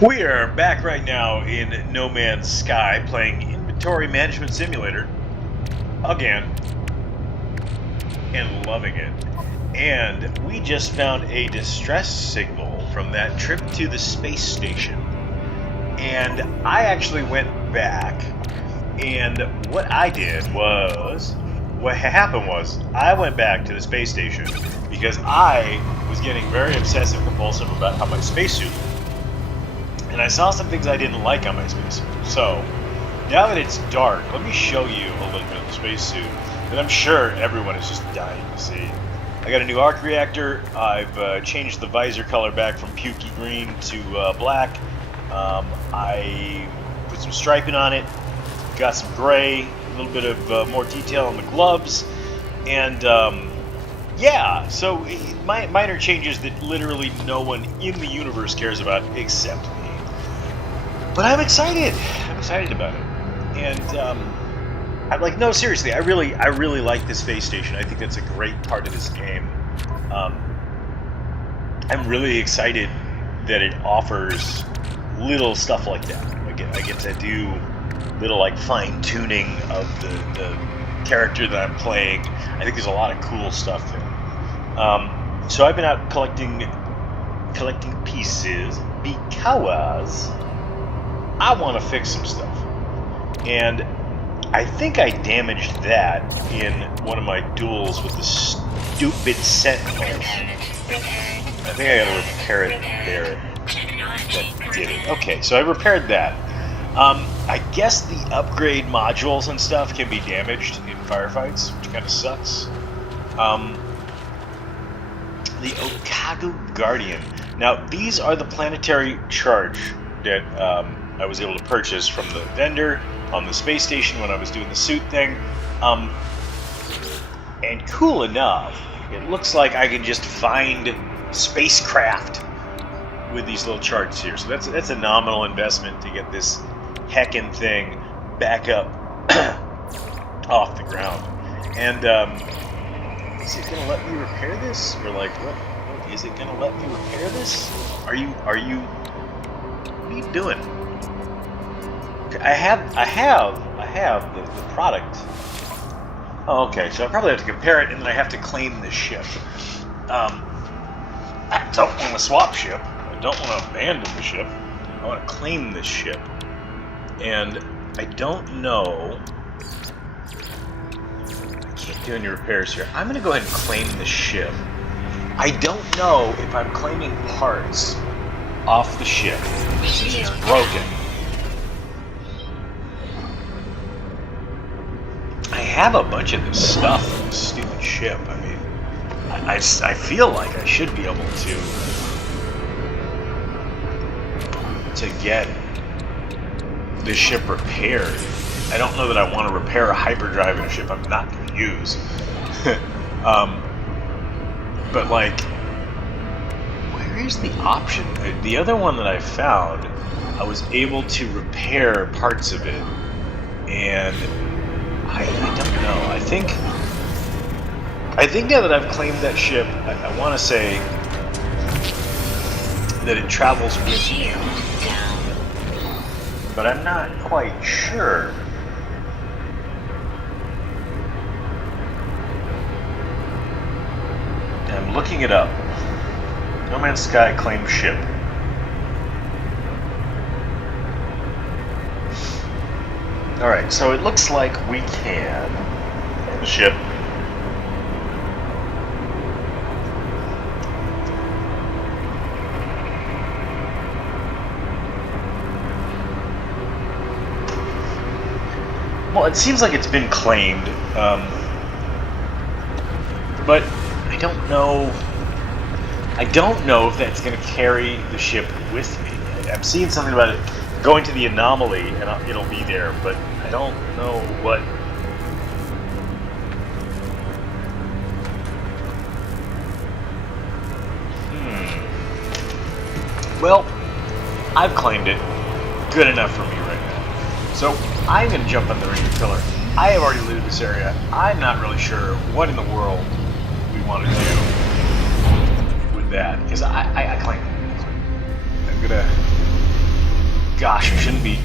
We are back right now in No Man's Sky playing Inventory Management Simulator again and loving it. And we just found a distress signal from that trip to the space station. And I actually went back, and what happened was I went back to the space station because I was getting very obsessive compulsive about how my spacesuit looked. And I saw some things I didn't like on my spacesuit. So, now that it's dark, let me show you a little bit of the spacesuit that I'm sure everyone is just dying to see. I got a new arc reactor. I've changed the visor color back from pukey green to black. I put some striping on it, got some gray, a little bit of more detail on the gloves, and yeah, so minor changes that literally no one in the universe cares about except me. But I'm excited. I'm excited about it, and I'm like, no, seriously, I really like this space station. I think that's a great part of this game. I'm really excited that it offers little stuff like that. I get to do little like fine tuning of the character that I'm playing. I think there's a lot of cool stuff there. So I've been out collecting pieces because I want to fix some stuff, and I think I damaged that in one of my duels with the stupid Sentinels. I think I gotta repair it there. That did it. Okay, so I repaired that. I guess the upgrade modules and stuff can be damaged in firefights, which kind of sucks. The Okagu Guardian. Now, these are the planetary charge that I was able to purchase from the vendor on the space station when I was doing the suit thing. And cool enough, it looks like I can just find spacecraft with these little charts here. So that's a nominal investment to get this heckin' thing back up off the ground. And is it gonna let me repair this? Or like, what is it gonna let me repair this? Are you what are you doing? I have the product. Oh, okay, so I probably have to compare it, and then I have to claim this ship. I don't want to swap ship. I don't want to abandon the ship. I want to claim this ship. And I don't know. I can't do any repairs here. I'm going to go ahead and claim the ship. I don't know if I'm claiming parts off the ship since it's broken. I have a bunch of this stuff from this stupid ship. I mean, I feel like I should be able to get this ship repaired. I don't know that I want to repair a hyperdrive in a ship I'm not going to use. But like, where is the option? The other one that I found, I was able to repair parts of it, and I don't know. I think now that I've claimed that ship, I want to say that it travels with me, but I'm not quite sure. I'm looking it up. No Man's Sky claimed ship. Alright, so it looks like we can the ship. Well, it seems like it's been claimed, but I don't know. I don't know if that's going to carry the ship with me. I'm seeing something about it going to the anomaly, and it'll be there, but I don't know what. Well, I've claimed it. Good enough for me right now. So I'm going to jump on the Ranger Pillar. I have already looted this area. I'm not really sure what in the world we want to do with that, because I claimed it. I'm going to Gosh, we shouldn't be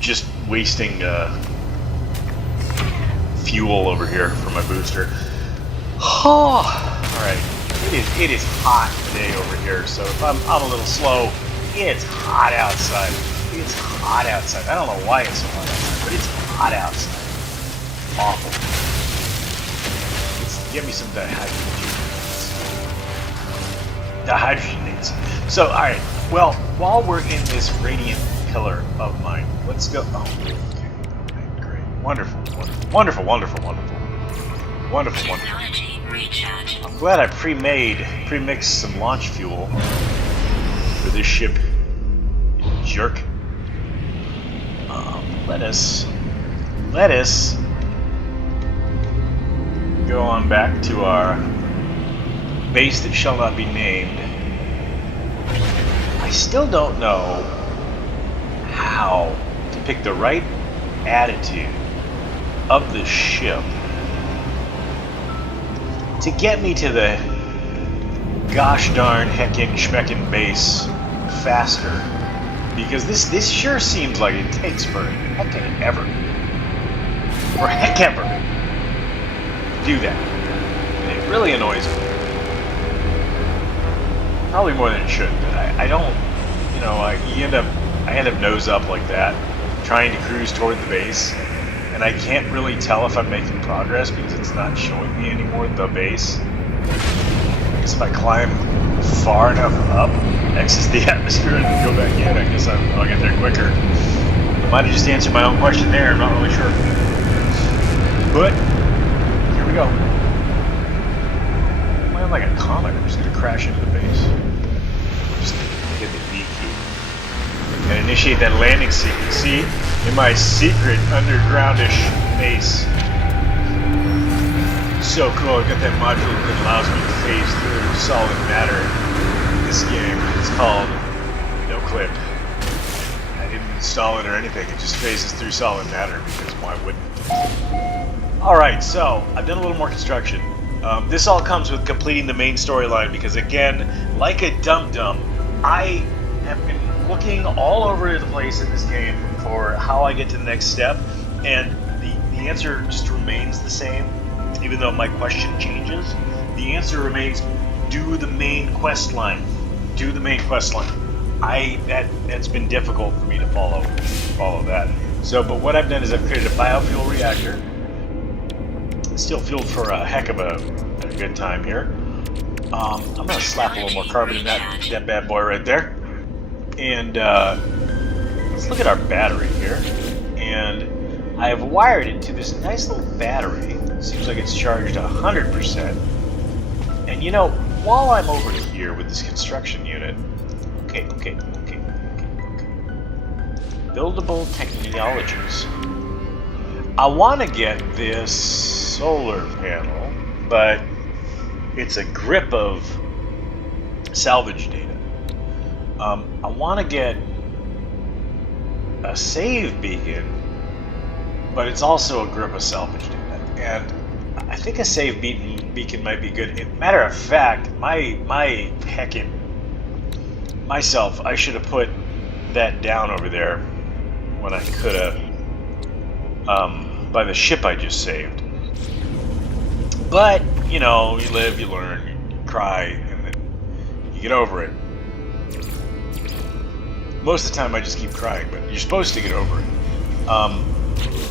just wasting fuel over here for my booster. Oh, all right. It is hot today over here, so if I'm a little slow, it's hot outside. It's hot outside. I don't know why it's so hot outside, but it's hot outside. Awful. Let's get me some dihydrogenates. So, all right. Well, while we're in this radiant pillar of mine, let's go. Oh, okay. Great. Wonderful. I'm glad I pre-mixed some launch fuel for this ship. Jerk. Let us go on back to our base that shall not be named. I still don't know how to pick the right attitude of the ship to get me to the gosh darn heckin' schmeckin' base faster, because this sure seems like it takes for heckin' ever to do that. And it really annoys me. Probably more than it should, but I don't, you know, I end up nose up like that, trying to cruise toward the base, and I can't really tell if I'm making progress because it's not showing me anymore the base. I guess if I climb far enough up, exit the atmosphere, and then go back in, I guess I'll get there quicker. I might have just answered my own question there, I'm not really sure. But, here we go. I'm like a comet, I'm just going to crash into the base. Just hit the D key. And initiate that landing sequence. See? In my secret undergroundish base. So cool, I've got that module that allows me to phase through solid matter in this game. It's called No Clip. I didn't install it or anything, it just phases through solid matter because why wouldn't it? Alright, so I've done a little more construction. This all comes with completing the main storyline because, again, like a dum-dum, I have been looking all over the place in this game for how I get to the next step, and the answer just remains the same. Even though my question changes, the answer remains: do the main quest line. Do the main quest line. That's been difficult for me to follow that. So, but what I've done is I've created a biofuel reactor. Still fueled for a heck of a good time here. I'm gonna slap a little more carbon in that bad boy right there. And let's look at our battery here. And I have wired it to this nice little battery. Seems like it's charged 100%. And you know, while I'm over here with this construction unit, okay. Buildable technologies. I want to get this solar panel, but it's a grip of salvage data. I want to get a save beacon, but it's also a grip of salvage data. And I think a save beacon might be good. Matter of fact, myself, I should have put that down over there when I could have, by the ship I just saved. But, you know, you live, you learn, you cry, and then you get over it. Most of the time I just keep crying, but you're supposed to get over it.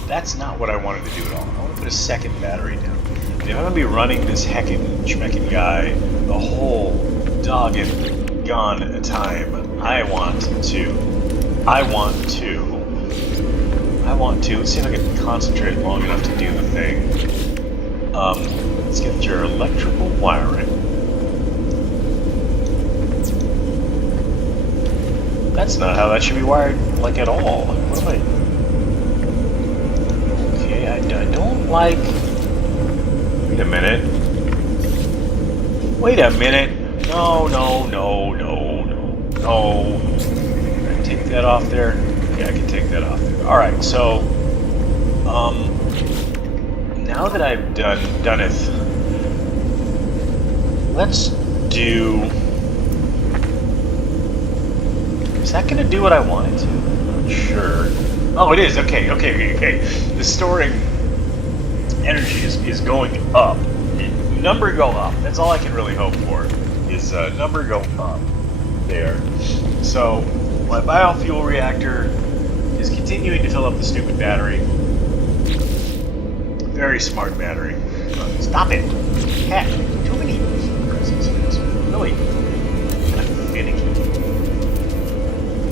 That's not what I wanted to do at all. I want to put a second battery down. And if I'm going to be running this heckin' schmeckin' guy the whole doggone gone time, I want to. Let's see if I can concentrate long enough to do the thing. Let's get your electrical wiring. That's not how that should be wired, like, at all. What am I... Okay, I don't like... Wait a minute. No. Can I take that off there? Yeah, I can take that off there. Alright, so... now that I've done it, let's do... Is that going to do what I want it to? not sure. Oh, it is. Okay. The storing energy is going up. Number go up. That's all I can really hope for. Is number go up there. So my biofuel reactor is continuing to fill up the stupid battery. Very smart battery. Stop it! Heck, too many presses. It's really kind of finicky.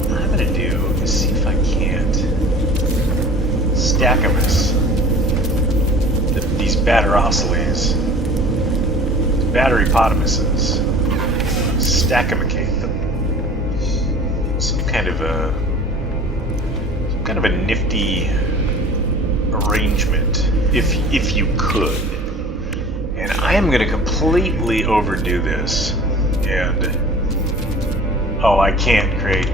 What I'm gonna do is see if I can't stack them as these batterosilies, batterypotamuses, stackimicate them. Some kind of a nifty arrangement, if you could. And I am going to completely overdo this, and I can't create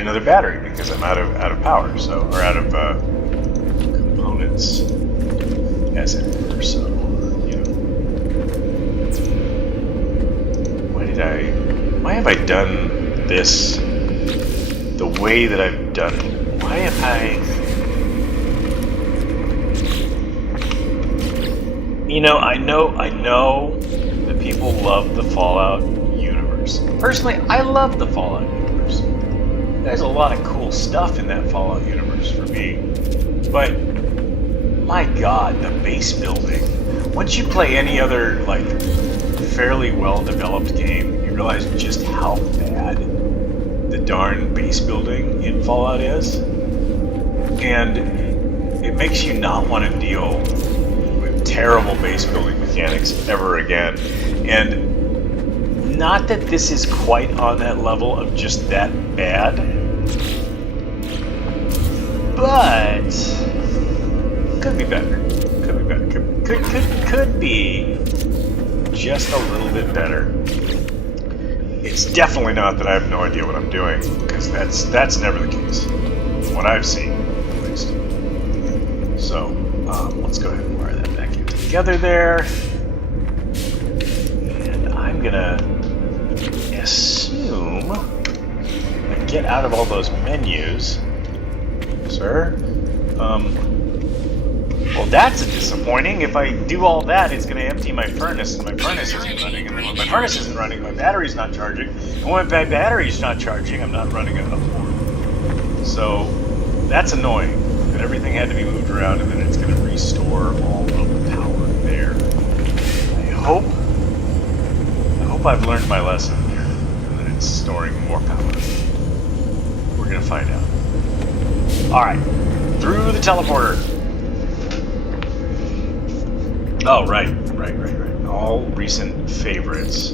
another battery because I'm out of power, or out of components, as it were. So, why have I done this the way that I've done it? Why have I? I know that people love the Fallout universe. Personally, I love the Fallout universe. There's a lot of cool stuff in that Fallout universe for me. But, my god, the base building. Once you play any other, fairly well-developed game, you realize just how bad the darn base building in Fallout is. And it makes you not want to deal with terrible base building mechanics ever again. And not that this is quite on that level of just that bad, but could be better. Could be just a little bit better. It's definitely not that I have no idea what I'm doing, because that's never the case. What I've seen, at least. So, let's go ahead and wire that back into together there. And I'm gonna assume I get out of all those menus, sir. Well, that's disappointing. If I do all that, it's going to empty my furnace, and my furnace isn't running. And then when my furnace isn't running, my battery's not charging. And when my battery's not charging, I'm not running enough more. So that's annoying. That everything had to be moved around, and then it's going to restore all of the power there. I hope I've learned my lesson here, and that it's storing more power. We're going to find out. All right, through the teleporter. Oh, right. All recent favorites.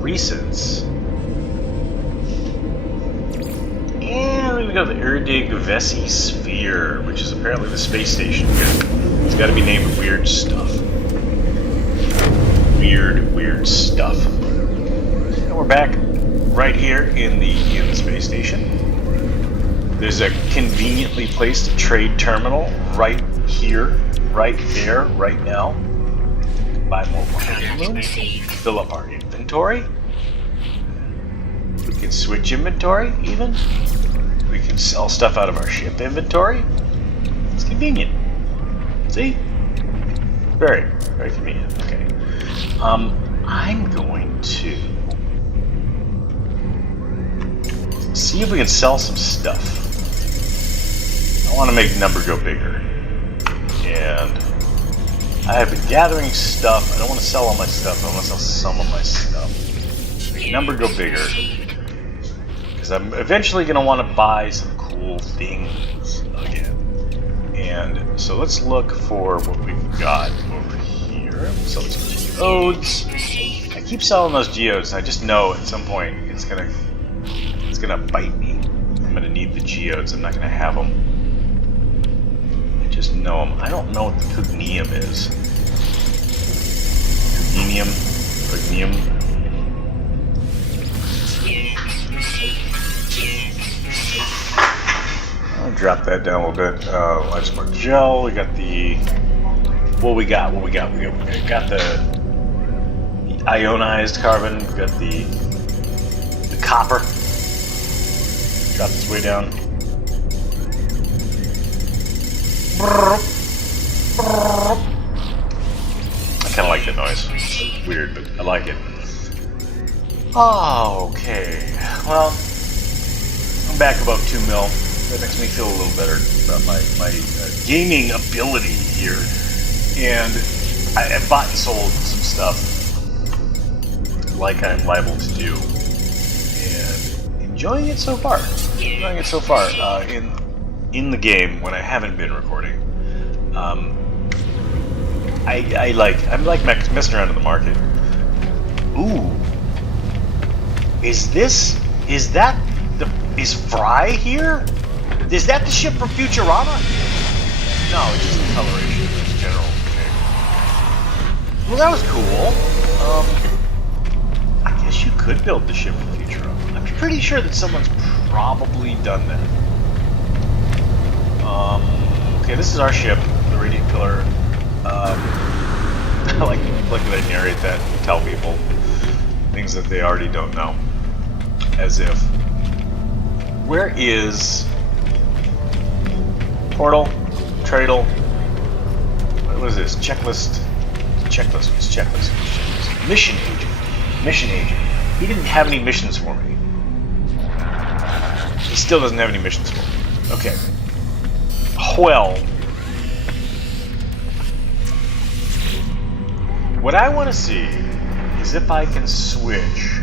Recents. And we got the Erdig Vessi Sphere, which is apparently the space station. It's got to be named weird stuff. Weird stuff. And we're back right here in the space station. There's a conveniently placed trade terminal right here. Right there, right now. Buy more platinum. Fill up our inventory. We can switch inventory, even. We can sell stuff out of our ship inventory. It's convenient. See? Very, very convenient. Okay. I'm going to see if we can sell some stuff. I want to make number go bigger. And I have been gathering stuff. I don't want to sell all my stuff. I want to sell some of my stuff. Make number go bigger. Because I'm eventually going to want to buy some cool things again. And so let's look for what we've got over here. Sell some geodes. I keep selling those geodes. I just know at some point it's gonna bite me. I'm gonna need the geodes. I'm not gonna have them. Just know them. I don't know what the cognium is. Cognium. I'll drop that down a little bit. Life spark gel. We got the. What we got? We got the ionized carbon. We got the copper. Drop this way down. I kind of like the noise. It's weird, but I like it. Oh, okay. Well, I'm back about 2 mil. That makes me feel a little better about my gaming ability here. And I've bought and sold some stuff like I'm liable to do. And enjoying it so far. In the game when I haven't been recording. I'm like messing around in the market. Ooh. Is Fry here? Is that the ship from Futurama? No, it's just the coloration. It's general shape. Well, that was cool. I guess you could build the ship from Futurama. I'm pretty sure that someone's probably done that. Okay, this is our ship, the Radiant Pillar. I like that I narrate that and tell people things that they already don't know. As if. Where is portal, tradle? What is this? Checklist. Mission agent. He didn't have any missions for me. He still doesn't have any missions for me. Okay. Well, what I want to see is if I can switch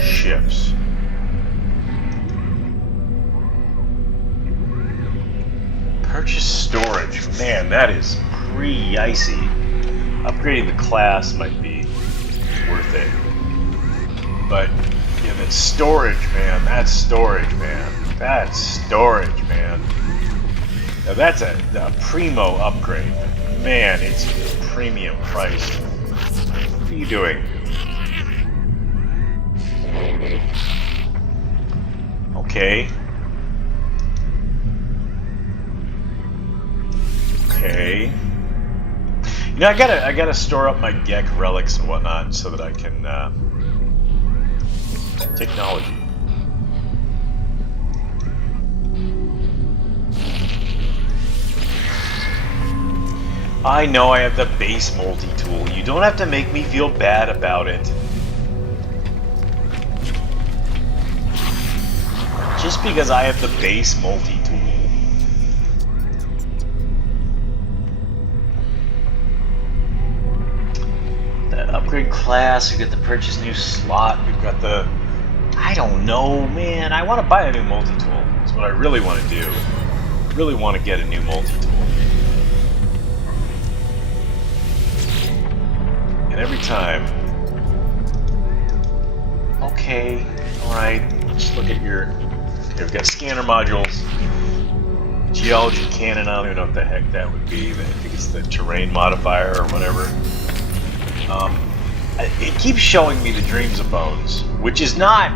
ships. Purchase storage. Man, that is pretty icy. Upgrading the class might be worth it. But, yeah, that storage, man. Now that's a primo upgrade. Man, it's premium priced. What are you doing? Okay. You know, I gotta store up my Gek relics and whatnot so that I can technology. I know I have the base multi-tool. You don't have to make me feel bad about it. Just because I have the base multi-tool. The upgrade class, we got the purchase new slot, we've got the... I don't know, man. I want to buy a new multi-tool. That's what I really want to do. I really want to get a new multi-tool. And every time... Okay, alright, let's look at your... Okay, we've got scanner modules. Geology cannon, I don't even know what the heck that would be. I think it's the terrain modifier or whatever. It keeps showing me the Dreams of Bones, which is not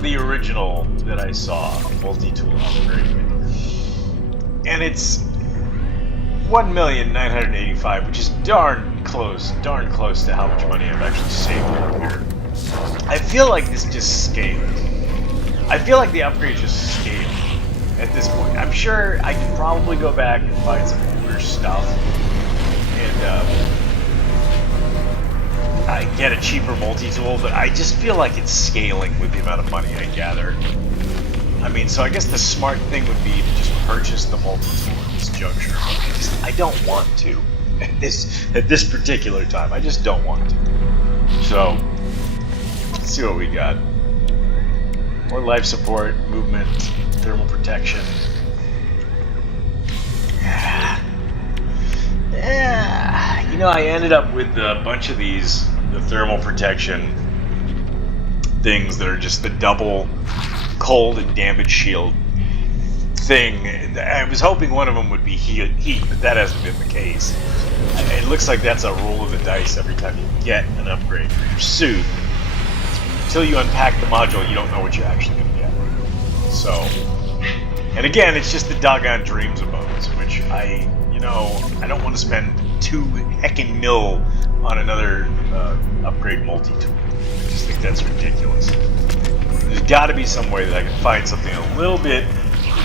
the original that I saw, multi-tool upgrade. And it's 1,985,000, which is darn close to how much money I've actually saved up here. I feel like this just scaled. I feel like the upgrade just scaled at this point. I'm sure I can probably go back and find some older stuff and I get a cheaper multi-tool, but I just feel like it's scaling with the amount of money I gather. I mean, so I guess the smart thing would be to just purchase the multi-tool at this juncture. I don't want to at this particular time. I just don't want to. So, let's see what we got. More life support, movement, thermal protection. Yeah. You know, I ended up with a bunch of these, the thermal protection things that are just the double cold and damage shield thing. I was hoping one of them would be heat, but that hasn't been the case. It looks like that's a roll of the dice every time you get an upgrade for your suit. Until you unpack the module, you don't know what you're actually going to get. So, and again, it's just the doggone Dreams of Bones, which I don't want to spend 2 heckin' mil on another upgrade multi-tool. I just think that's ridiculous. There's got to be some way that I can find something a little bit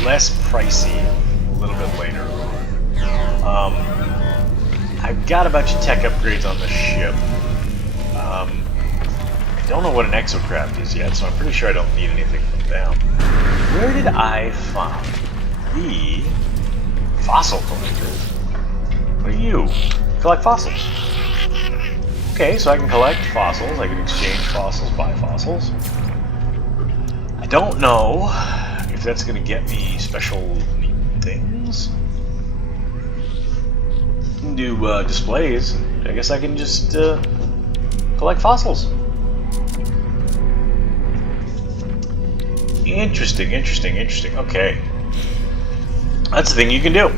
less pricey a little bit later on. I've got a bunch of tech upgrades on the ship. I don't know what an exocraft is yet, so I'm pretty sure I don't need anything from them. Where did I find the fossil collectors? What are you? Collect fossils. Okay, so I can collect fossils, I can exchange fossils, buy fossils. I don't know if that's going to get me special neat things. I can do displays. I guess I can just collect fossils. Interesting. Okay. That's the thing you can do.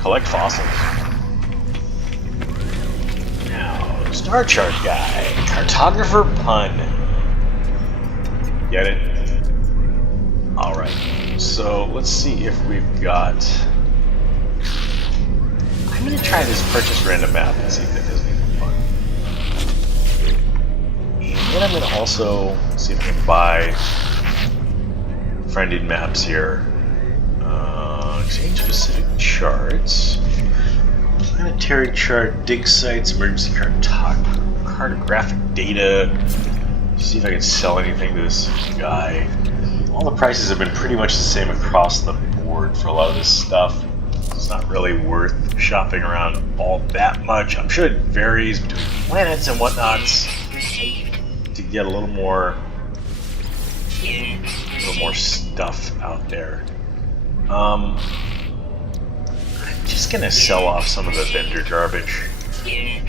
Collect fossils. Now, Star Chart Guy. Cartographer Pun. Get it? Alright. So, let's see if we've got... I'm going to try this purchase random map and see if that does anything fun. And then I'm going to also see if I can buy friended maps here. Exchange specific charts. Planetary chart, dig sites, emergency cartographic data. See if I can sell anything to this guy. All the prices have been pretty much the same across the board for a lot of this stuff. It's not really worth shopping around all that much. I'm sure it varies between planets and whatnots to get a little more stuff out there. I'm just gonna sell off some of the vendor garbage. I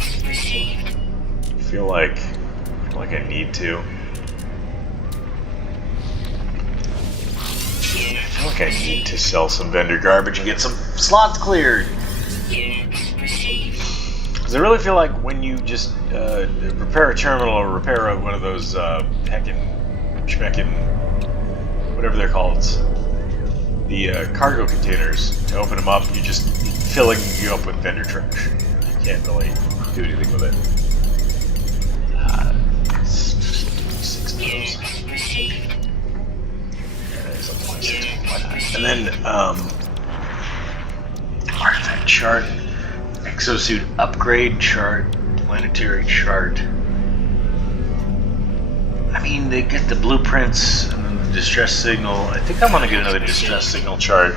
feel like I need to. I feel like I need to sell some vendor garbage and get some slots cleared. Because I really feel like when you just repair a terminal or repair one of those whatever they're called, the cargo containers, to open them up, you're just filling you up with vendor trash. You can't really do anything with it. 6 of those. Something like 6. And then artifact chart, exosuit upgrade chart, planetary chart. I mean, they get the blueprints and then the distress signal. I think I want to get another distress signal chart.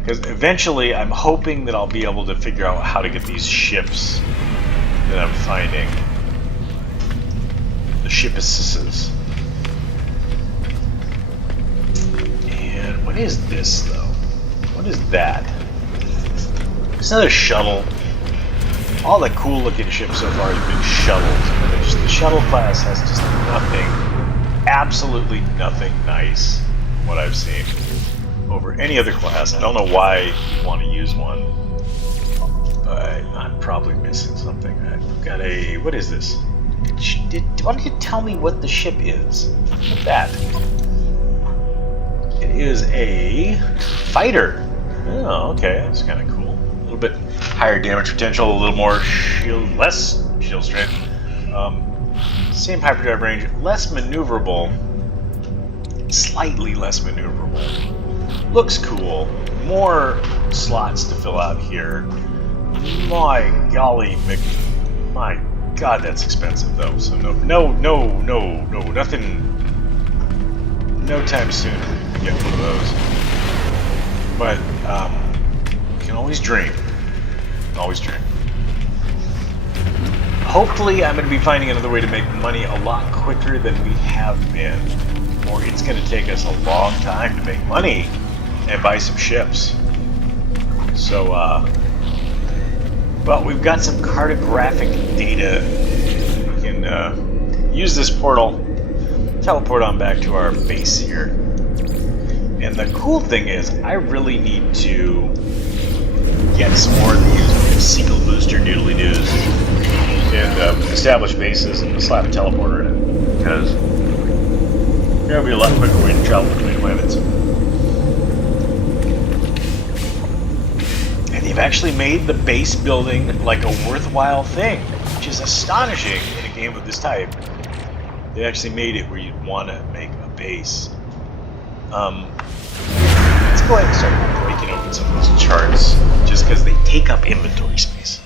Because eventually I'm hoping that I'll be able to figure out how to get these ships that I'm finding. The shippesses. And what is this, though? What is that? It's another shuttle. All the cool looking ships so far have been shuttles. The shuttle class has just nothing, absolutely nothing nice from what I've seen over any other class. I don't know why you want to use one, but I'm probably missing something. I've got a... what is this? Why don't you tell me what the ship is? What's that? It is a fighter. Oh, okay, that's kind of cool. A little bit higher damage potential, a little more shield, less shield strength. Same hyperdrive range, less maneuverable, slightly less maneuverable. Looks cool. More slots to fill out here. My golly, my God, that's expensive though. So nothing. No time soon to get one of those. But you can always dream. Always dream. Hopefully, I'm going to be finding another way to make money a lot quicker than we have been, or it's going to take us a long time to make money and buy some ships. So, well, we've got some cartographic data. We can use this portal, teleport on back to our base here. And the cool thing is, I really need to get some more of these single booster doodly-doos and establish bases and slap a teleporter in it, because there'll be a lot quicker way to travel between planets. And they've actually made the base building like a worthwhile thing, which is astonishing in a game of this type. They actually made it where you'd want to make a base. Let's go ahead and start breaking open some of these charts, just because they take up inventory space.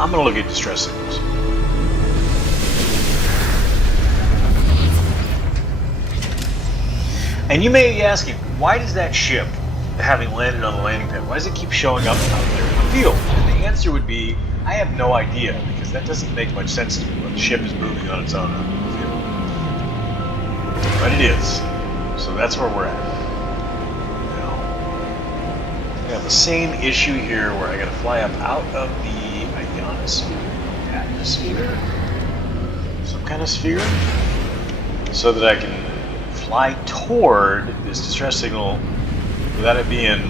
I'm going to look at distress signals. And you may be asking, why does that ship, having landed on the landing pad, why does it keep showing up out there in the field? And the answer would be, I have no idea, because that doesn't make much sense to me when the ship is moving on its own out in the field. But it is. So that's where we're at. Now, we have the same issue here where I gotta fly up out of the ionosphere, atmosphere, some kind of sphere, so that I can fly toward this distress signal without it being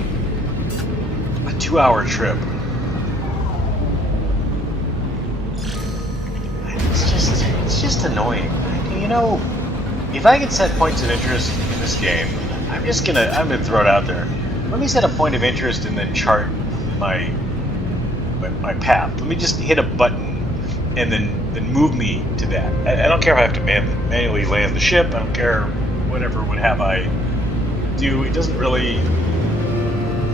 a 2-hour trip. It's just annoying. You know, if I can set points of interest in this game, I'm gonna throw it out there. Let me set a point of interest and then chart my path. Let me just hit a button and then move me to that. I don't care if I have to manually land the ship. I don't care whatever would have I do. It doesn't really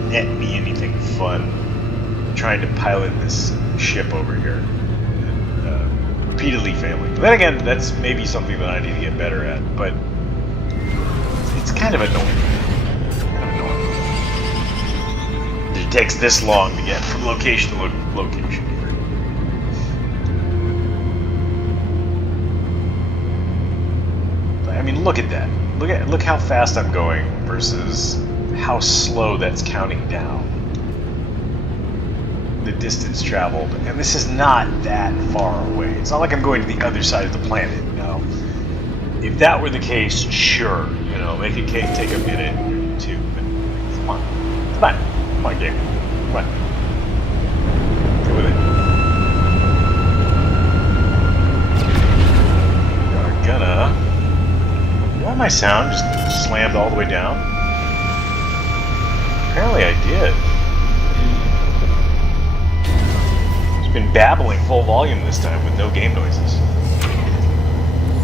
net me anything fun trying to pilot this ship over here. Repeatedly failing. But then again, that's maybe something that I need to get better at, but it's kind of annoying. It takes this long to get from location to location here. I mean, look at that. Look how fast I'm going versus how slow that's counting down the distance traveled, and this is not that far away. It's not like I'm going to the other side of the planet. Now, if that were the case, sure, you know, make it take a minute or two, but come on, game, come on, go with it. We're gonna. Why my sound just slammed all the way down? Apparently, I did. Been babbling full volume this time with no game noises.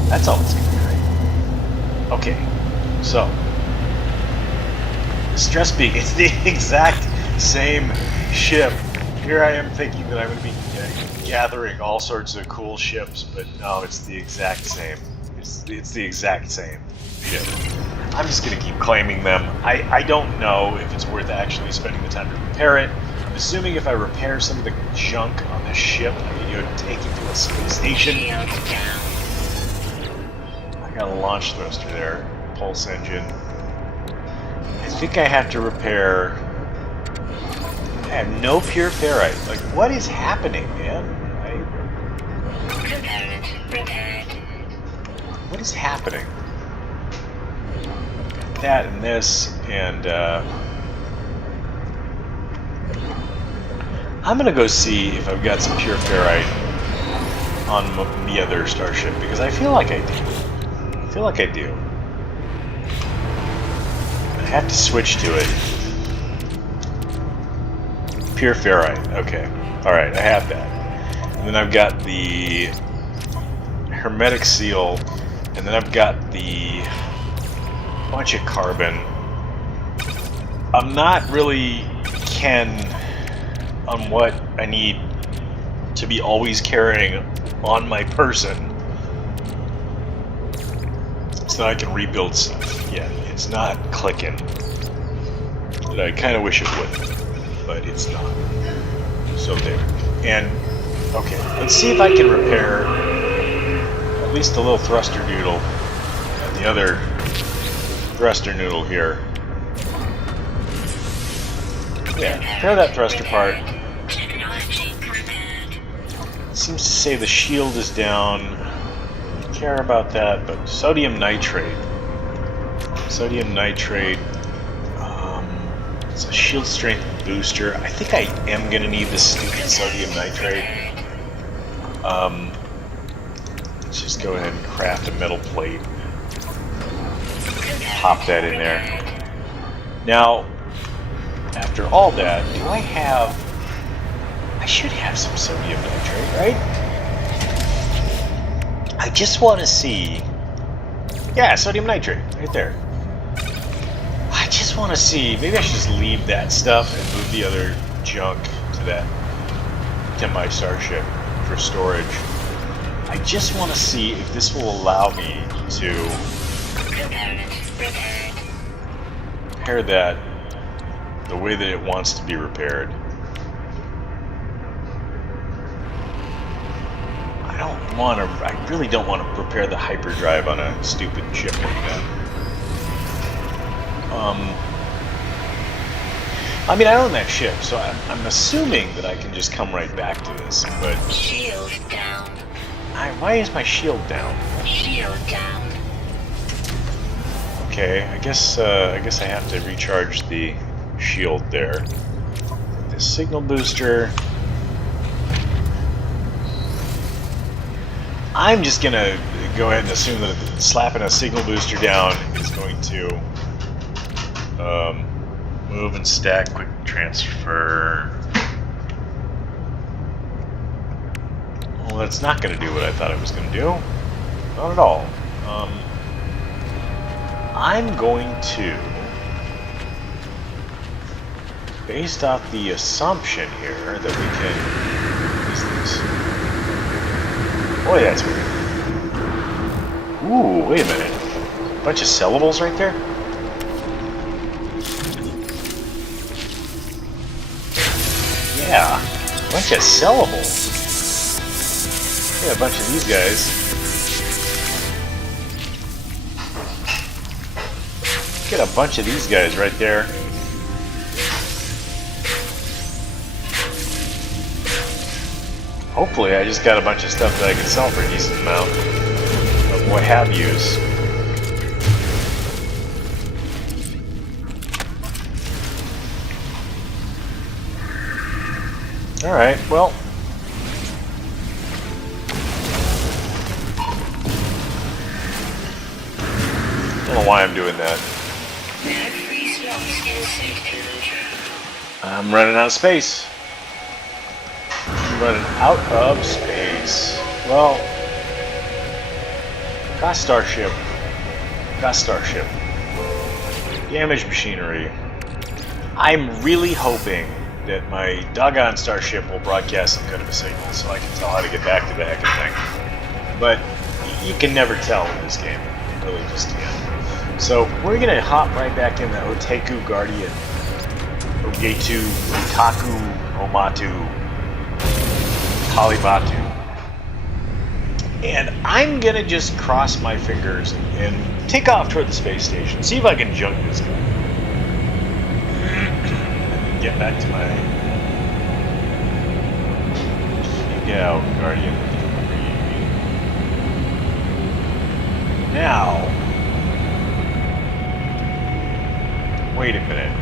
That's all it's gonna be, right? Okay, so Stress Peak, it's the exact same ship. Here I am thinking that I'm gonna be gathering all sorts of cool ships, but no, it's the exact same. It's the exact same ship. I'm just gonna keep claiming them. I don't know if it's worth actually spending the time to repair it. I'm assuming if I repair some of the junk on this ship, I can go and take it to a space station. I got a launch thruster there, pulse engine. I think I have to repair. I have no pure ferrite. Like, what is happening, man? What is happening? Got that and this, and I'm gonna go see if I've got some pure ferrite on the other starship, because I feel like I do. I have to switch to it. Pure ferrite, okay. Alright, I have that. And then I've got the hermetic seal, and then I've got the bunch of carbon. I'm not really on what I need to be always carrying on my person, so that I can rebuild stuff. Yeah, it's not clicking. But I kind of wish it would, but it's not. So there. And, okay, let's see if I can repair at least the little thruster noodle and the other thruster noodle here. Yeah, repair that thruster part. It seems to say the shield is down. I don't care about that, but sodium nitrate. It's a shield strength booster. I think I am going to need this stupid sodium nitrate. Let's just go ahead and craft a metal plate. Pop that in there. Now, after all that, do I have... I should have some sodium nitrate, right? I just want to see... Yeah, sodium nitrate, right there. I just want to see... Maybe I should just leave that stuff and move the other junk to my starship for storage. I just want to see if this will allow me to repair that the way that it wants to be repaired. I really don't want to repair the hyperdrive on a stupid chip like that. I mean, I own that ship, so I'm assuming that I can just come right back to this, but... Shield down. Why is my shield down? Shield down. Okay, I guess I have to recharge the shield there. The signal booster... I'm just gonna go ahead and assume that slapping a signal booster down is going to move and stack quick transfer. Well, that's not going to do what I thought it was going to do. Not at all. I'm going to, based off the assumption here that we can, what is this? Boy, that's weird. Ooh, wait a minute. A bunch of syllables right there? Yeah, a bunch of syllables. Yeah, a bunch of these guys. Get a bunch of these guys right there. Hopefully I just got a bunch of stuff that I can sell for a decent amount of what have yous. Alright, well. I don't know why I'm doing that. I'm running out of space. Running out of space. Well, got starship. Damaged machinery. I'm really hoping that my doggone starship will broadcast some kind of a signal so I can tell how to get back to the heckin' thing. But you can never tell in this game. You really just can't. So we're gonna hop right back in the Otaku Guardian. Ogetu, Otaku, Omatu, Kalibatu. And I'm gonna just cross my fingers and take off toward the space station. See if I can junk this guy. Get back to my... Get out, Guardian. Now... Wait a minute.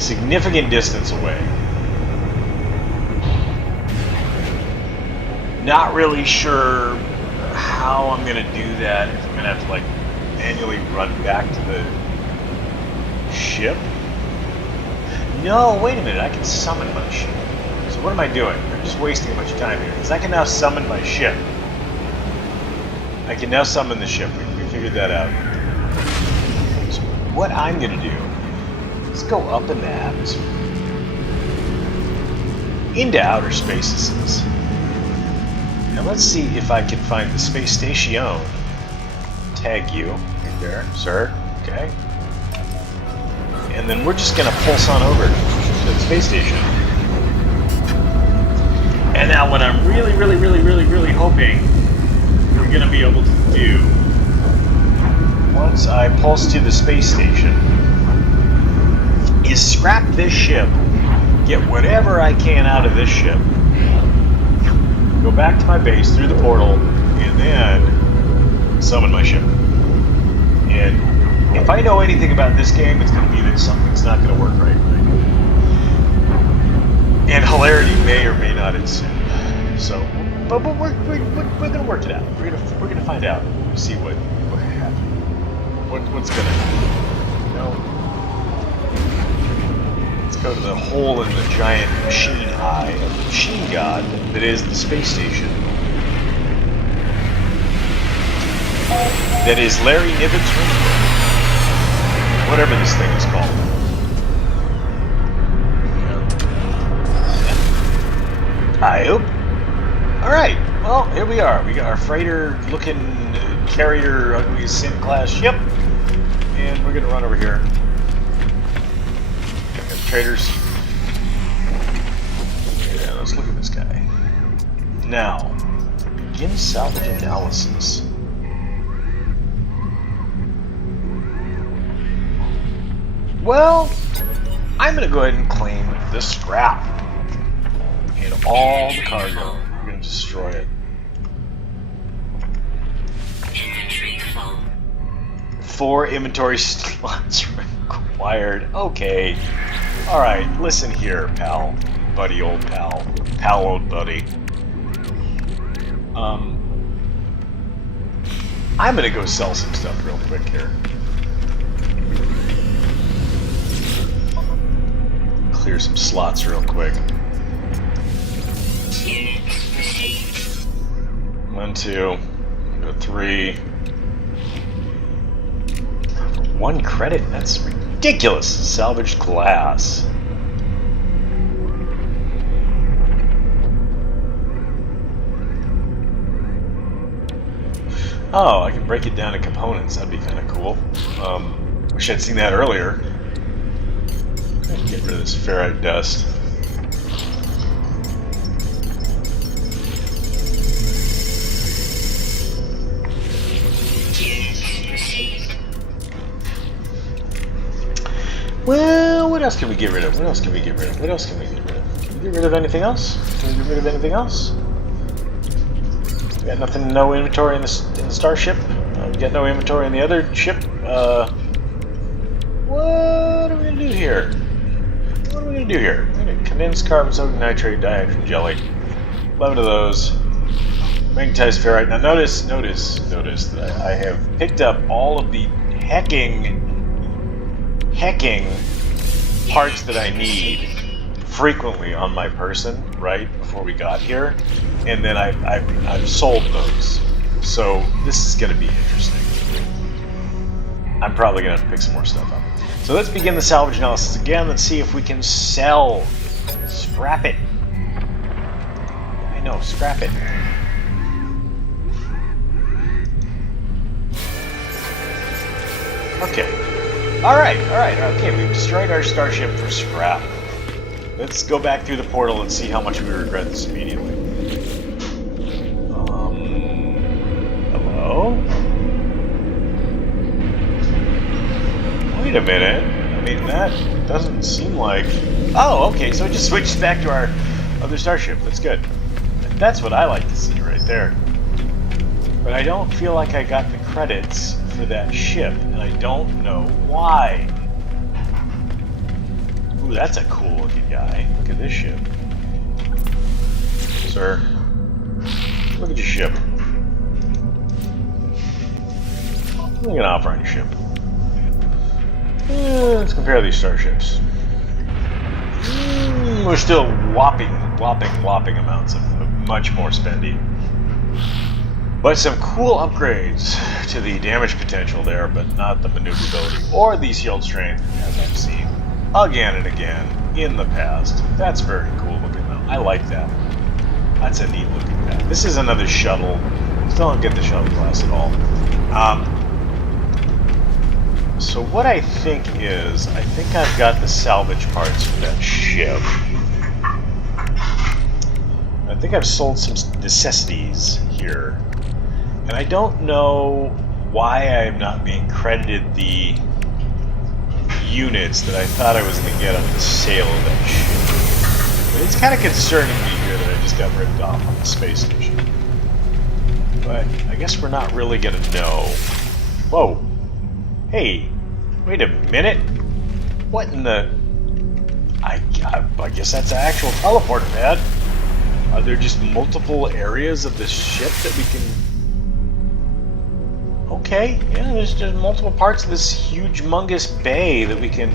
Significant distance away. Not really sure how I'm gonna do that. If I'm gonna have to like manually run back to the ship. No, wait a minute. I can summon my ship. So what am I doing? I'm just wasting a bunch of time here because I can now summon my ship. I can now summon the ship. We figured that out. So what I'm gonna do. Let's go up in the atmosphere. Into outer spaces. Now let's see if I can find the space station. Tag you right there, sir. Okay. And then we're just gonna pulse on over to the space station. And now what I'm really hoping we're gonna be able to do once I pulse to the space station is scrap this ship, get whatever I can out of this ship, go back to my base through the portal, and then summon my ship. And if I know anything about this game, it's going to be that something's not going to work right. And hilarity may or may not ensue. So, but we're going to work it out. We're going to find out. see what happened. What's gonna happen? No. Let's go to the hole in the giant machine eye of the machine god that is the space station. That is Larry Niven's room. Whatever this thing is called. I hope. Alright, well, here we are. We got our freighter-looking carrier, ugly Sim class ship. And we're gonna run over here. Got the traders. Yeah, let's look at this guy. Now, begin salvage analysis. Well, I'm gonna go ahead and claim the scrap. And all the cargo. We're gonna destroy it. Inventory full. 4 inventory slots required. Okay. Alright, listen here, pal. Buddy, old pal. Pal, old buddy. I'm gonna go sell some stuff real quick here. Clear some slots real quick. Units received. 1, 2, 3. For 1 credit? That's ridiculous. Salvaged glass. Oh, I can break it down to components. That'd be kind of cool. Wish I'd seen that earlier. Get rid of this ferrite dust. Well, what else can we get rid of? What else can we get rid of? What else can we get rid of? Can we get rid of anything else? Can we get rid of anything else? We got nothing, no inventory in the starship. We got no inventory in the other ship. What are we gonna do here? What are we gonna do here? We're gonna condense carbon, sodium nitrate, dihydrogen jelly. 11 of those. Magnetized ferrite. Now notice that I have picked up all of the hecking parts that I need frequently on my person, right, before we got here, and then I've sold those. So this is going to be interesting. I'm probably going to have to pick some more stuff up. So let's begin the salvage analysis again. Let's see if we can sell. Scrap it. I know, scrap it. Okay. Alright, okay, we've destroyed our starship for scrap. Let's go back through the portal and see how much we regret this immediately. Hello? Wait a minute. I mean, that doesn't seem like... Oh, okay, so it just switched back to our other starship. That's good. That's what I like to see right there. But I don't feel like I got the credits for that ship, and I don't know why. Ooh, that's a cool looking guy. Look at this ship. Sir, look at your ship. What are you gonna offer on your ship? Let's compare these starships. We're still whopping amounts of much more spendy. But some cool upgrades to the damage potential there, but not the maneuverability or the shield strength, as I've seen again and again in the past. That's very cool looking though. I like that. That's a neat looking pack. This is another shuttle. Still don't get the shuttle class at all. So what I think is, I think I've got the salvage parts for that ship. I think I've sold some necessities here. And I don't know why I'm not being credited the units that I thought I was going to get on the sale of that ship. But it's kind of concerning me here that I just got ripped off on the space station. But I guess we're not really going to know. Whoa. Hey, wait a minute. What in the... I guess that's an actual teleport pad. Are there just multiple areas of the ship that we can... Okay, yeah, there's multiple parts of this huge, humongous bay that we can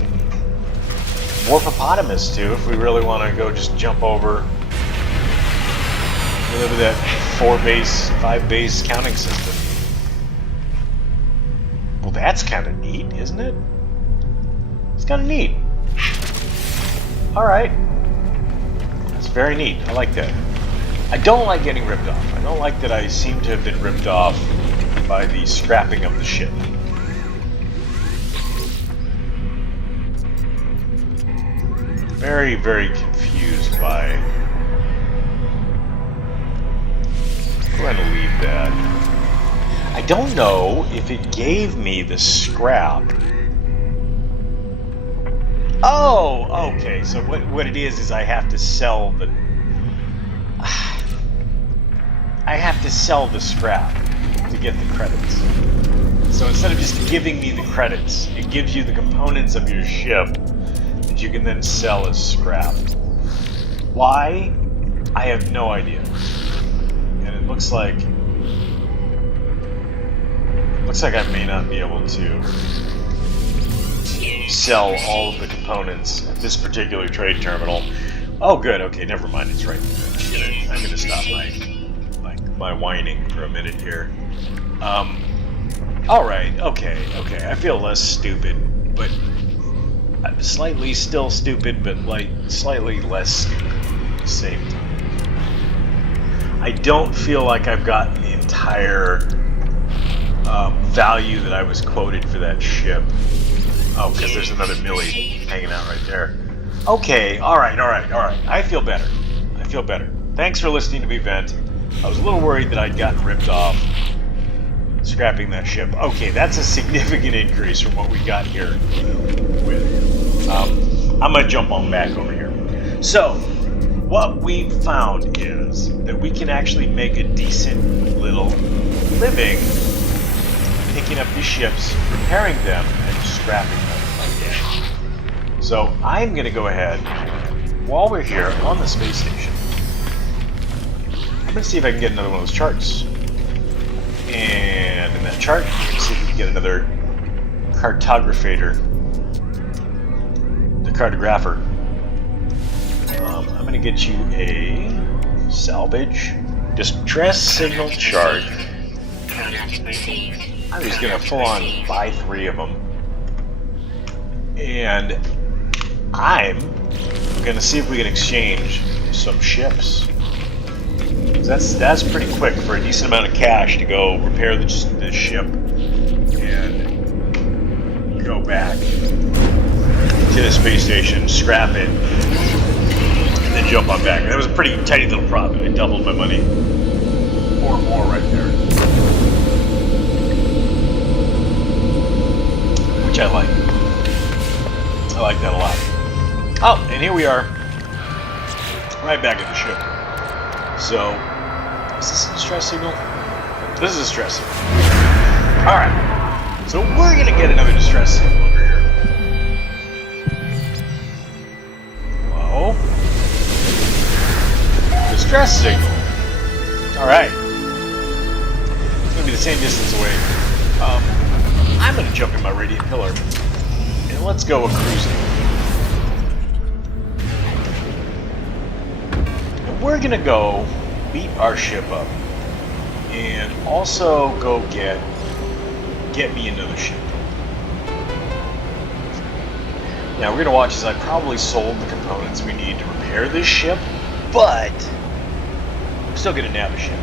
warpopotamus to if we really want to go just jump over. Live with that 4-base, 5-base counting system. Well, that's kind of neat, isn't it? It's kind of neat. Alright. That's very neat. I like that. I don't like getting ripped off. I don't like that I seem to have been ripped off by the scrapping of the ship. Very, very confused by... I'm going to leave that. I don't know if it gave me the scrap. Oh, okay. So what it is I have to sell the... I have to sell the scrap to get the credits. So instead of just giving me the credits, it gives you the components of your ship that you can then sell as scrap. Why? I have no idea. And it looks like I may not be able to sell all of the components at this particular trade terminal. Oh, good. Okay, never mind. It's right there. I'm gonna stop my whining for a minute here. All right. Okay. I feel less stupid, but I'm slightly still stupid, but like slightly less stupid at the same time. I don't feel like I've gotten the entire value that I was quoted for that ship. Oh, because there's another Millie hanging out right there. Okay, all right. I feel better. Thanks for listening to me vent. I was a little worried that I'd gotten ripped off scrapping that ship. Okay, that's a significant increase from what we got here with. I'm going to jump on back over here. So, what we found is that we can actually make a decent little living picking up these ships, repairing them, and scrapping them again. So I'm going to go ahead, while we're here on the space station, I'm going to see if I can get another one of those charts. And in that chart, we're going to see if we can get another cartographer. The cartographer. I'm going to get you a salvage distress signal chart. I'm just going to full on buy 3 of them. And I'm going to see if we can exchange some ships. That's pretty quick for a decent amount of cash to go repair the ship and go back to the space station, scrap it, and then jump on back. That was a pretty tiny little profit. I doubled my money or more right there, which I like. I like that a lot. Oh, and here we are, right back at the ship. So, is this a distress signal? This is a distress signal. Alright, so we're going to get another distress signal over here. Hello? Distress signal. Alright. It's going to be the same distance away. I'm going to jump in my radiant pillar. And let's go a cruising. And we're going to go beat our ship up. And also go get me another ship. Now we're going to watch as I probably sold the components we need to repair this ship, but I'm still going to nab a ship.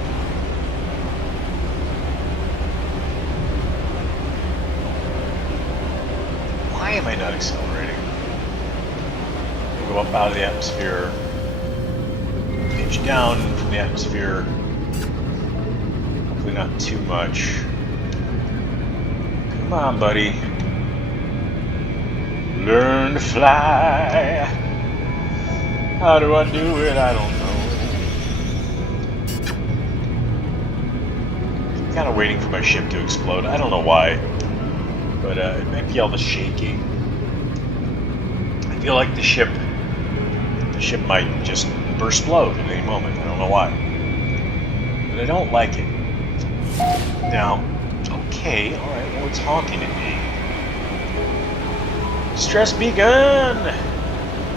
Why am I not accelerating? We'll go up out of the atmosphere, pitch down from the atmosphere. Hopefully not too much. Come on, buddy. Learn to fly. How do I do it? I don't know. I'm kind of waiting for my ship to explode. I don't know why. But it might be all the shaking. I feel like the ship might just burst explode at any moment. I don't know why. But I don't like it. Now, Okay, alright, well, it's honking at me. Stress begun!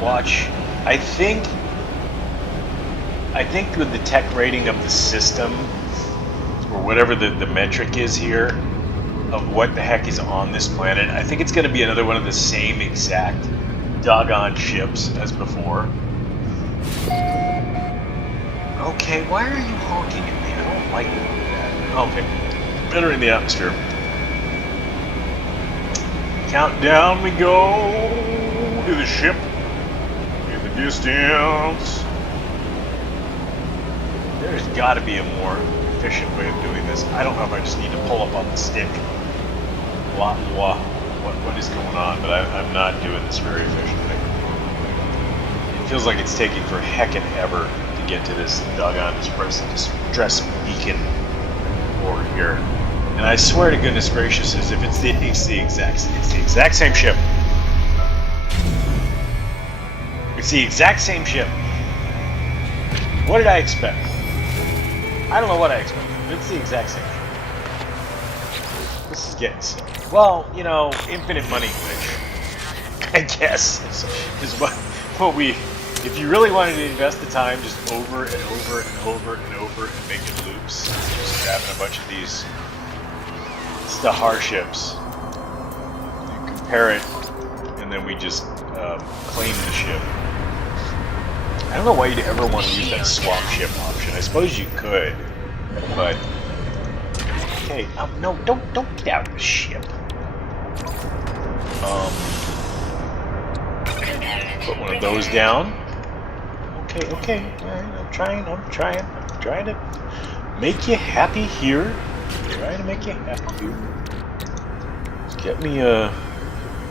Watch. I think with the tech rating of the system, or whatever the metric is here, of what the heck is on this planet, I think it's going to be another one of the same exact doggone ships as before. Okay, why are you honking at me? I don't like that. Okay, entering the atmosphere. Countdown we go to the ship in the distance. There's got to be a more efficient way of doing this. I don't know if I just need to pull up on the stick. What is going on? But I'm not doing this very efficiently. It feels like it's taking for heckin' ever to get to this doggone distress beacon over here. And I swear to goodness gracious, as if it's the exact same ship. It's the exact same ship. What did I expect? I don't know what I expected. It's the exact same ship. This is getting silly. Well, you know, infinite money glitch, I guess, is what we. If you really wanted to invest the time just over and over and over and over and making loops, just grabbing a bunch of these Stahar ships, you compare it, and then we just claim the ship. I don't know why you'd ever want to use that swap ship option. I suppose you could, but okay. No, don't get out of the ship. Put one of those down. Okay. All right, I'm trying to make you happy here. Trying to make you happy here. Just get me a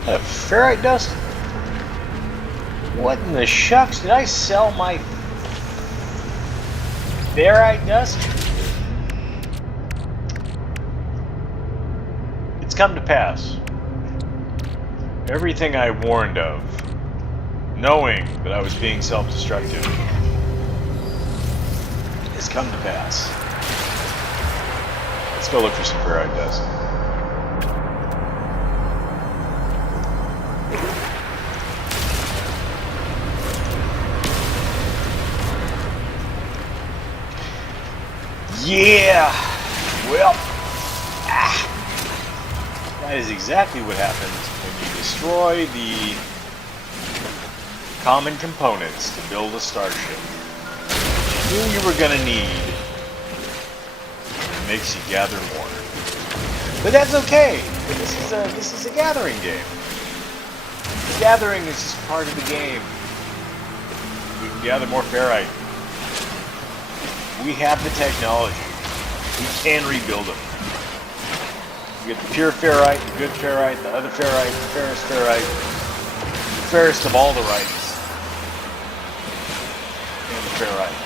ferrite dust. What in the shucks? Did I sell my ferrite dust? It's come to pass. Everything I warned of, knowing that I was being self-destructive, has come to pass. Let's go look for some ferrite dust. Yeah! Well, that is exactly what happens when you destroy the common components to build a starship. You knew you were gonna need. It makes you gather more. But that's okay. This is a gathering game. The gathering is just part of the game. We can gather more ferrite. We have the technology. We can rebuild them. You get the pure ferrite, the good ferrite, the other ferrite, the fairest ferrite, the fairest of all the rights, and the ferrite.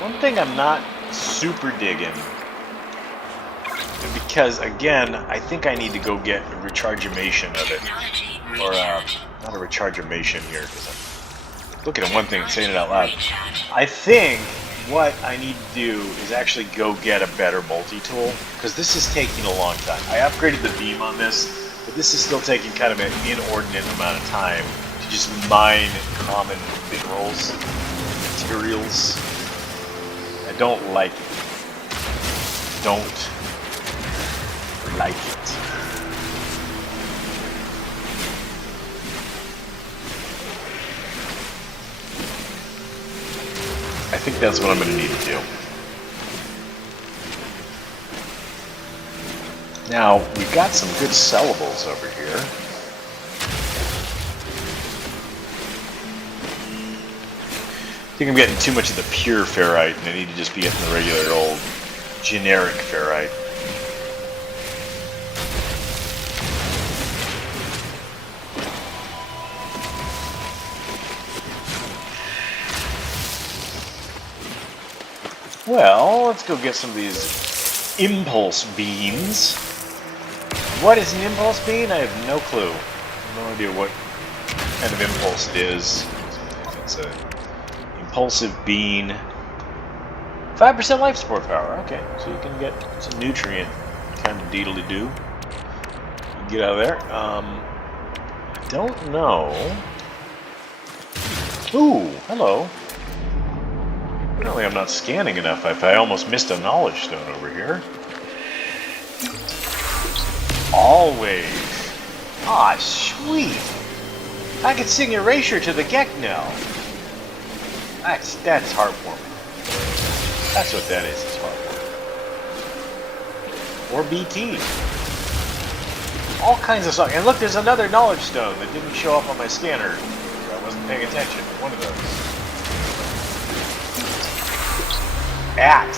One thing I'm not super digging, because again, I think I need to go get a rechargeation of it, or not a rechargeation here, because I'm looking at one thing and saying it out loud. I think what I need to do is actually go get a better multi-tool, because this is taking a long time. I upgraded the beam on this, but this is still taking kind of an inordinate amount of time to just mine common minerals, materials. I don't like it. Don't like it. I think that's what I'm going to need to do. Now, we've got some good sellables over here. I think I'm getting too much of the pure ferrite, and I need to just be getting the regular old generic ferrite. Well, let's go get some of these impulse beams. What is an impulse beam? I have no clue. No idea what kind of impulse it is. If it's a impulsive beam, 5% life support power. Okay, so you can get some nutrient kind of deedly-do. You can get out of there. I don't know. Ooh, hello. Apparently I'm not scanning enough. I almost missed a knowledge stone over here. Always. Ah, sweet. I can sing Erasure to the Gek now. That's heartwarming. That's what that is. It's heartwarming. Or BT. All kinds of songs. And look, there's another knowledge stone that didn't show up on my scanner. I wasn't paying attention. One of those. At.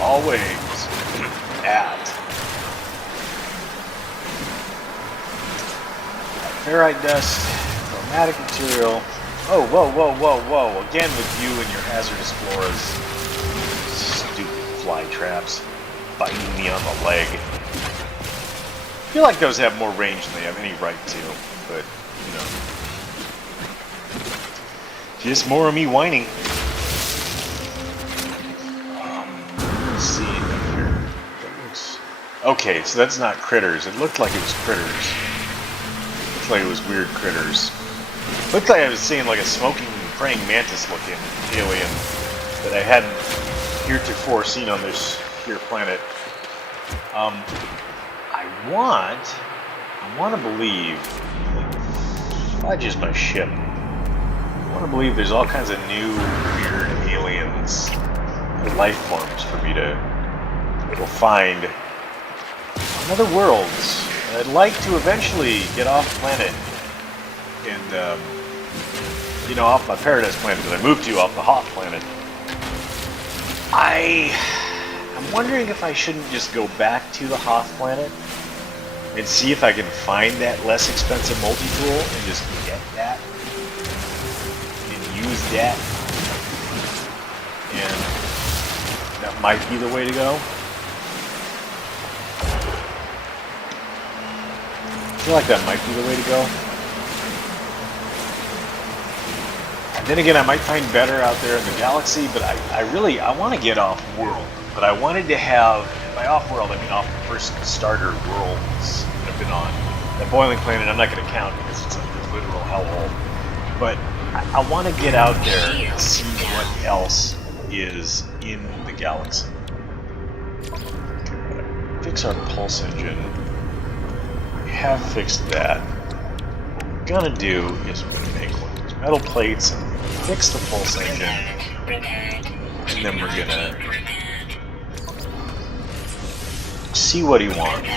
Always. At. Ferrite dust. Chromatic material. Oh, whoa, whoa, whoa, whoa. Again with you and your hazardous floras. Stupid fly traps. Biting me on the leg. I feel like those have more range than they have any right to, but, you know. Just more of me whining. Let's see up here. That looks... Okay, so that's not critters. It looked like it was critters. It looked like it was weird critters. It looked like I was seeing like a smoking praying mantis looking alien that I hadn't heretofore seen on this here planet. I want to believe, fudge is my ship. I want to believe there's all kinds of new weird aliens, life forms for me to go find on other worlds. And I'd like to eventually get off planet and, you know, off my Paradise planet that I moved to, off the Hoth planet. I'm wondering if I shouldn't just go back to the Hoth planet and see if I can find that less expensive multi-tool and just get that and use that. And that might be the way to go. I feel like that might be the way to go. And then again, I might find better out there in the galaxy, but I want to get off-world. But I wanted to have, by off-world, I mean off the first starter worlds that I've been on. That boiling planet, I'm not going to count because it's a literal hellhole. But I want to get out there and see what else is in the galaxy. Okay, fix our pulse engine. We have fixed that. What we're going to do is we're going to make one of these metal plates and we're going to fix the pulse engine. And then we're going to see what he wants.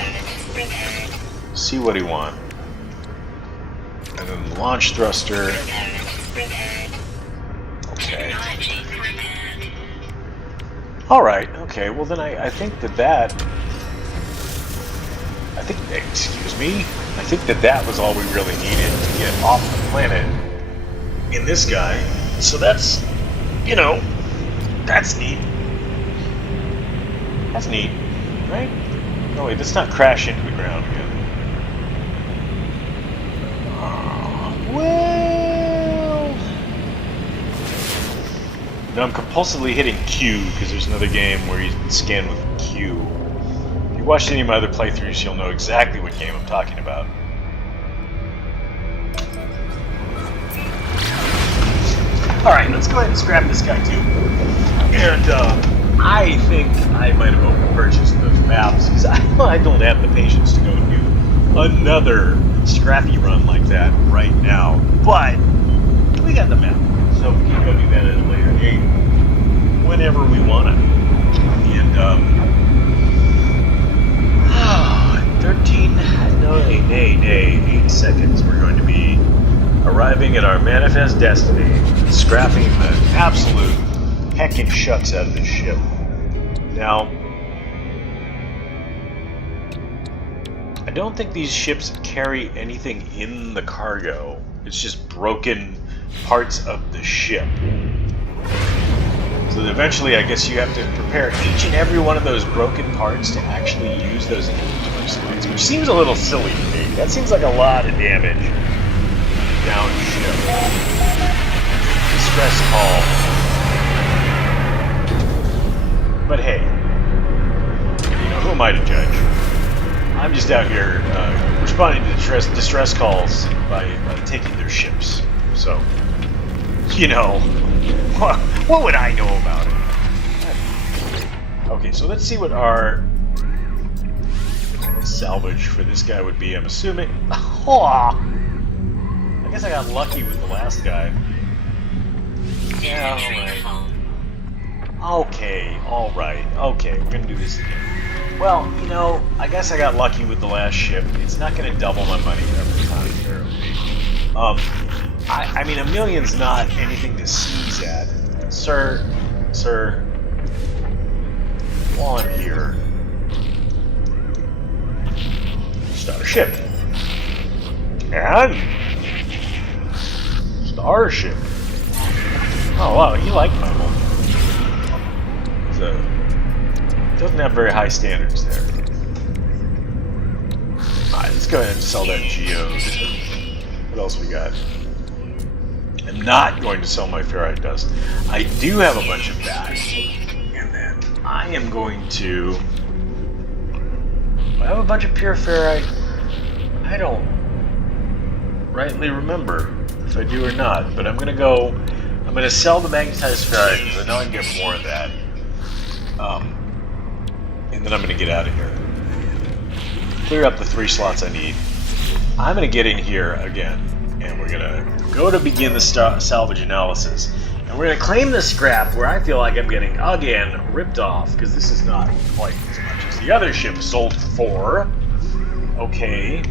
See what he wants. And then the launch thruster. Okay. Alright, okay, well then I think that excuse me, I think that was all we really needed to get off the planet in this guy. So that's, you know, that's neat. That's neat, right? No, wait, let's not crash into the ground again. Well... No, I'm compulsively hitting Q, because there's another game where you scan with Q. If you watched any of my other playthroughs, you'll know exactly what game I'm talking about. Alright, let's go ahead and scrap this guy too. And, I think I might have over-purchased those maps, because I don't have the patience to go do another scrappy run like that right now. But we got the map, so we can go do that at a later date, whenever we want to. And, 8 seconds, we're going to be arriving at our manifest destiny, scrapping the absolute heckin' shucks out of this ship. Now, I don't think these ships carry anything in the cargo. It's just broken parts of the ship. So eventually, I guess you have to prepare each and every one of those broken parts to actually use those inventory slots, which seems a little silly to me. That seems like a lot of damage down ship. distress call. But hey, you know, who am I to judge? I'm just out here responding to distress calls by taking their ships. So, you know, what would I know about it? Okay, so let's see what our salvage for this guy would be. I'm assuming. Oh, I guess I got lucky with the last guy. Yeah, alright. Okay, okay, we're gonna do this again. Well, you know, I guess I got lucky with the last ship. It's not gonna double my money every time, apparently. I mean, a million's not anything to sneeze at. Sir, while I'm here, start a ship. And starship. Oh wow, he liked my whole. So doesn't have very high standards there. Alright, let's go ahead and sell that geode. What else we got? I'm not going to sell my ferrite dust. I do have a bunch of that. And then I am going to. I have a bunch of pure ferrite. I don't rightly remember if I do or not, but I'm gonna sell the magnetized ferrite because I know I can get more of that. And then I'm gonna get out of here. Clear up the 3 slots I need. I'm gonna get in here again, and we're gonna go to begin the salvage analysis. And we're gonna claim the scrap where I feel like I'm getting, again, ripped off, because this is not quite as much as the other ship sold for. Okay.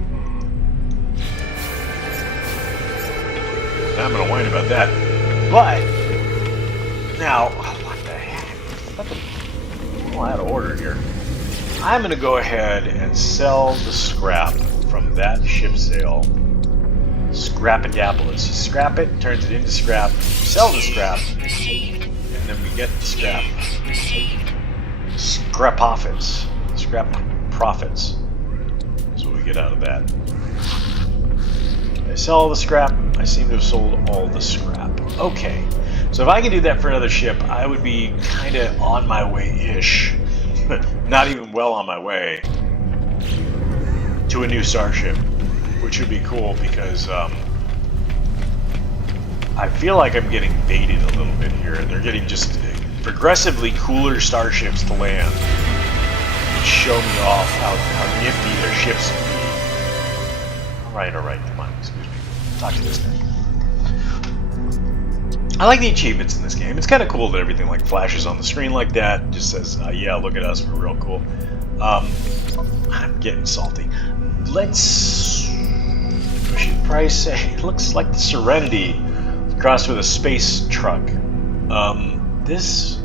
I'm gonna whine about that. But now, what the heck? I'm out of order here. I'm gonna go ahead and sell the scrap from that ship sale. Scrap-a-dapple. Scrap it, turns it into scrap, sell the scrap, and then we get the scrap. Scrap profits. Scrap profits. That's what we get out of that. I sell all the scrap. I seem to have sold all the scrap. Okay. So if I can do that for another ship, I would be kind of on my way-ish. Not even well on my way to a new starship, which would be cool because I feel like I'm getting baited a little bit here. They're getting just progressively cooler starships to land and show me off how nifty their ships can be. Alright, come on, excuse me. Talk to this guy. I like the achievements in this game. It's kind of cool that everything like flashes on the screen like that. Just says, yeah, look at us, we're real cool. I'm getting salty. Let's... What should Price say? It looks like the Serenity crossed with a space truck. This...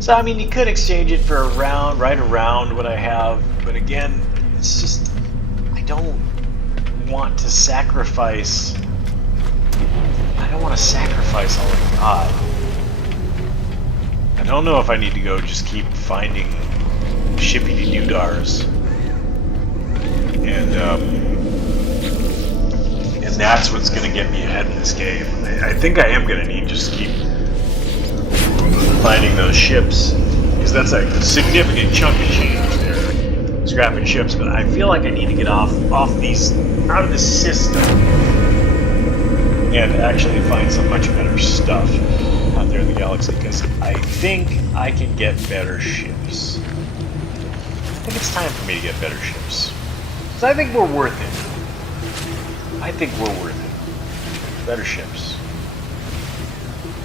So, I mean, you could exchange it for right around what I have, but again, it's just... I don't want to sacrifice... I don't want to sacrifice all I've got. I don't know if I need to go just keep finding shippity doodars. And that's what's going to get me ahead in this game. I think I am going to need just keep finding those ships, because that's a significant chunk of change there. Scrapping ships, but I feel like I need to get off out of this system and actually find some much better stuff out there in the galaxy, because I think I can get better ships. I think it's time for me to get better ships. Because I think we're worth it. I think we're worth it. Better ships.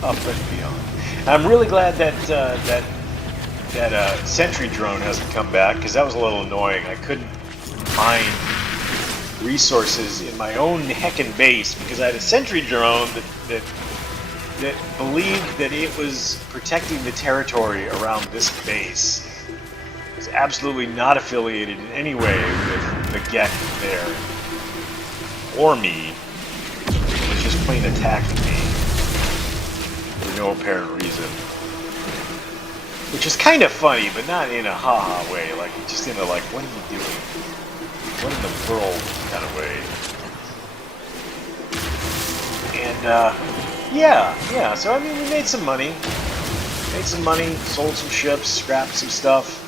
Up and beyond. I'm really glad that sentry drone hasn't come back, because that was a little annoying. I couldn't mine resources in my own heckin' base because I had a sentry drone that believed that it was protecting the territory around this base. It was absolutely not affiliated in any way with the Gek there. Or me. It was just plain attacking me for no apparent reason. Which is kind of funny, but not in a ha-ha way, like just in a like, what are you doing? What in the world kind of way. And yeah. So I mean, we made some money. Sold some ships, scrapped some stuff.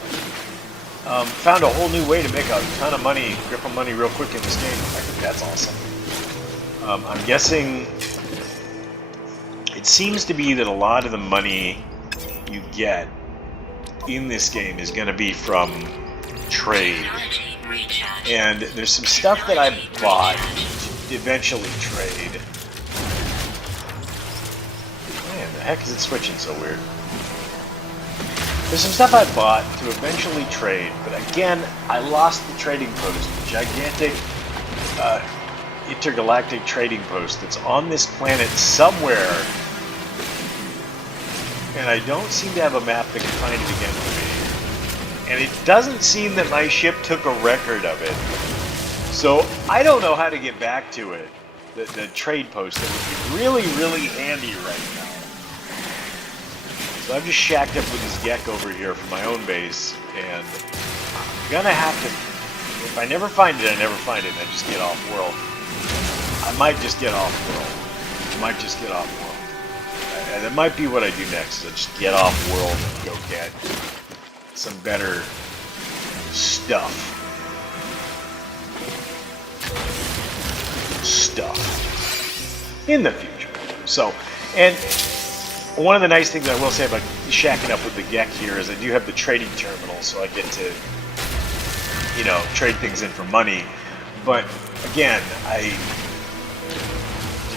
Found a whole new way to make a ton of money, grip of money real quick in this game. I think that's awesome. I'm guessing it seems to be that a lot of the money you get in this game is going to be from trade. And there's some stuff that I bought to eventually trade. Man, the heck is it switching so weird? There's some stuff I bought to eventually trade, but again, I lost the trading post, the gigantic intergalactic trading post that's on this planet somewhere, and I don't seem to have a map that can find it again for me. And it doesn't seem that my ship took a record of it, so I don't know how to get back to it. The trade post that would be really, really handy right now. So I've just shacked up with this Gek over here for my own base, and I'm gonna have to, if I never find it, I never find it, and I just get off-world. I might just get off-world. And that might be what I do next, is I just get off-world and go get some better stuff. In the future. So, and one of the nice things I will say about shacking up with the Gek here is I do have the trading terminal, so I get to, you know, trade things in for money. But again,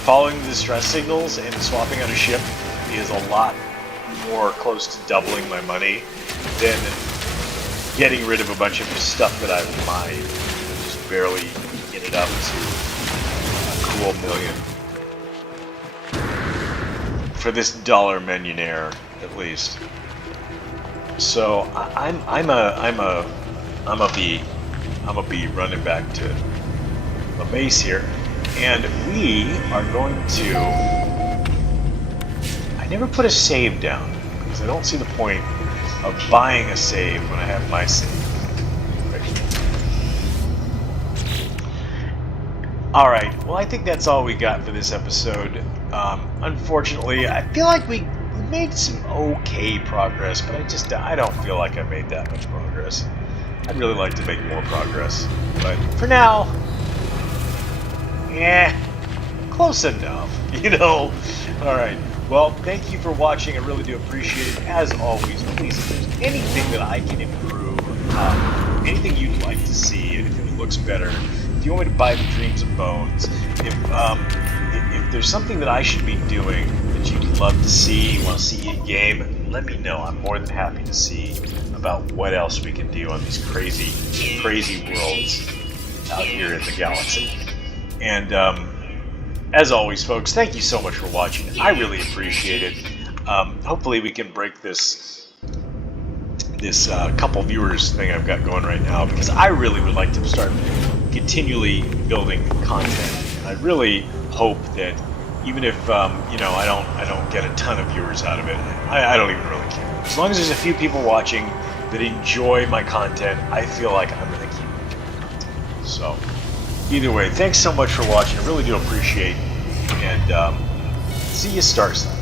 following the distress signals and swapping out a ship is a lot more close to doubling my money than getting rid of a bunch of stuff that I've mined and just barely get it up to a cool million. For this dollar millionaire, at least. So I'm a bee running back to the base here, and we are going to. I never put a save down because I don't see the point of buying a save when I have my save. Right here. All right. Well, I think that's all we got for this episode. Unfortunately, I feel like we made some okay progress, but I don't feel like I made that much progress. I'd really like to make more progress, but for now, close enough, you know. All right. Well, thank you for watching. I really do appreciate it. As always, please, if there's anything that I can improve, anything you'd like to see, anything that looks better, if you want me to buy the Dreams of Bones, if there's something that I should be doing that you'd love to see, you want to see in game, let me know. I'm more than happy to see about what else we can do on these crazy, crazy worlds out here in the galaxy. And as always, folks, thank you so much for watching. I really appreciate it. Hopefully we can break this couple viewers thing I've got going right now, because I really would like to start continually building content. And I really hope that even if you know, I don't get a ton of viewers out of it, I don't even really care. As long as there's a few people watching that enjoy my content, I feel like I'm going to keep it. So either way, thanks so much for watching. I really do appreciate it. And see you Starside.